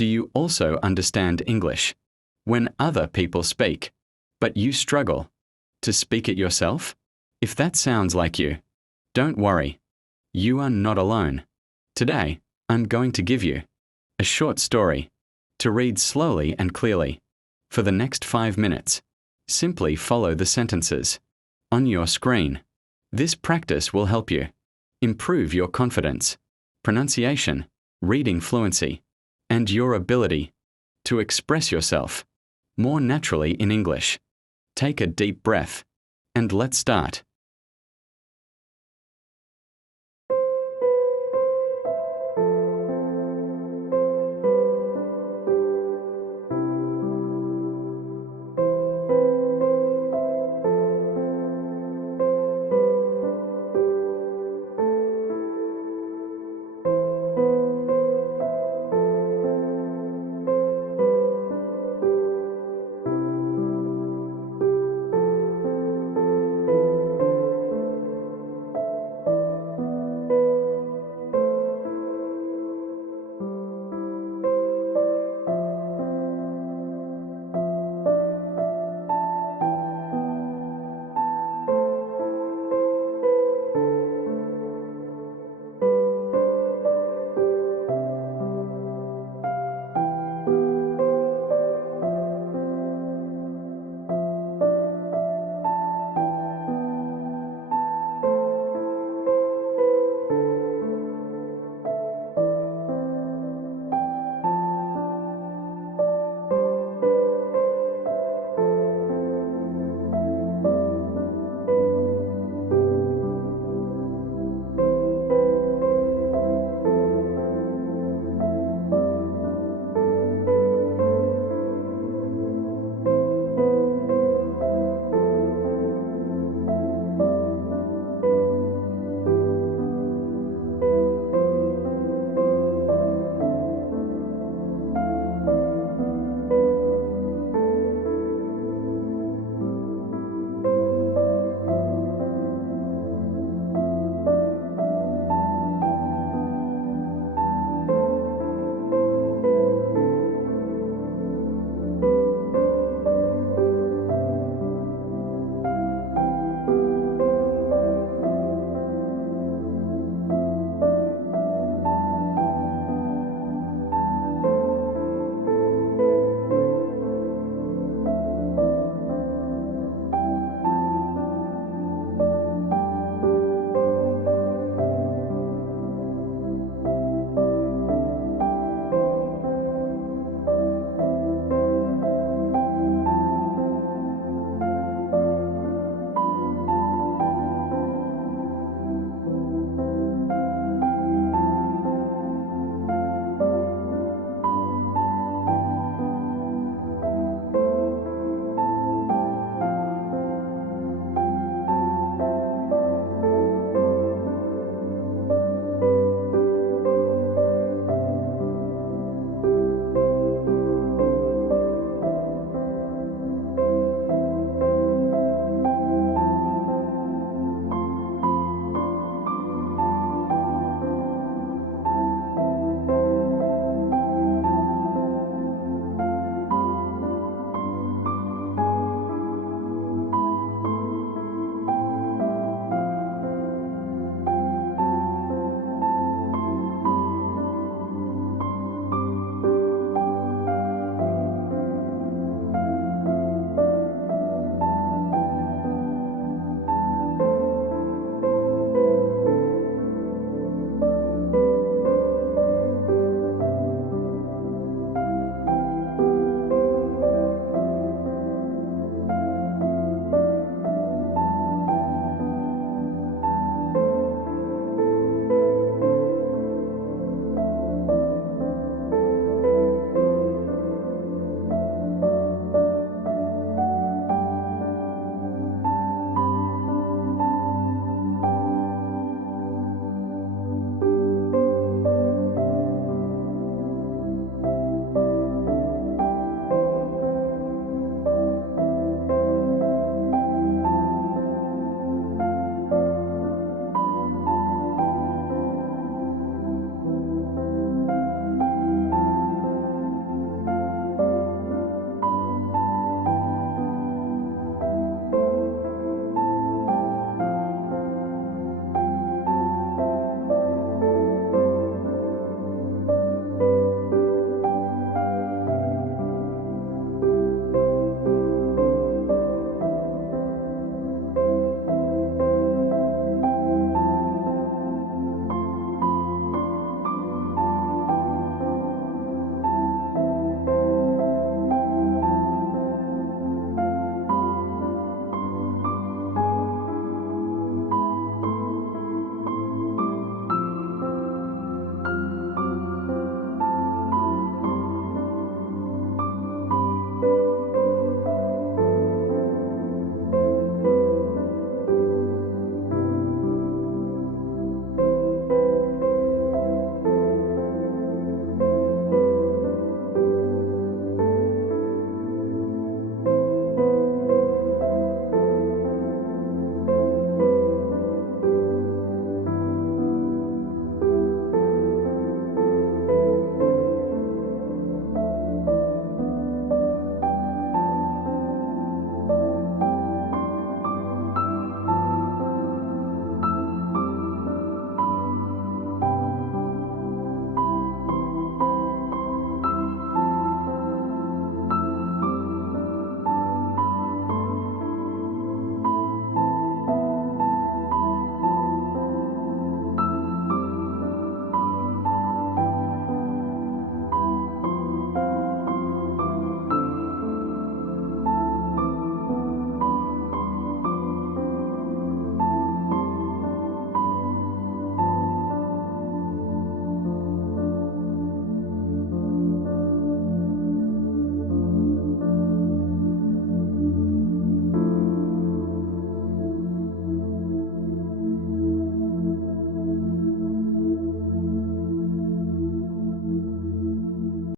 Do you also understand English when other people speak, but you struggle to speak it yourself? If that sounds like you, don't worry. You are not alone. Today, I'm going to give you a short story to read slowly and clearly. For the next 5 minutes, simply follow the sentences on your screen. This practice will help you improve your confidence, pronunciation, reading fluency, and your ability to express yourself more naturally in English. Take a deep breath, and let's start.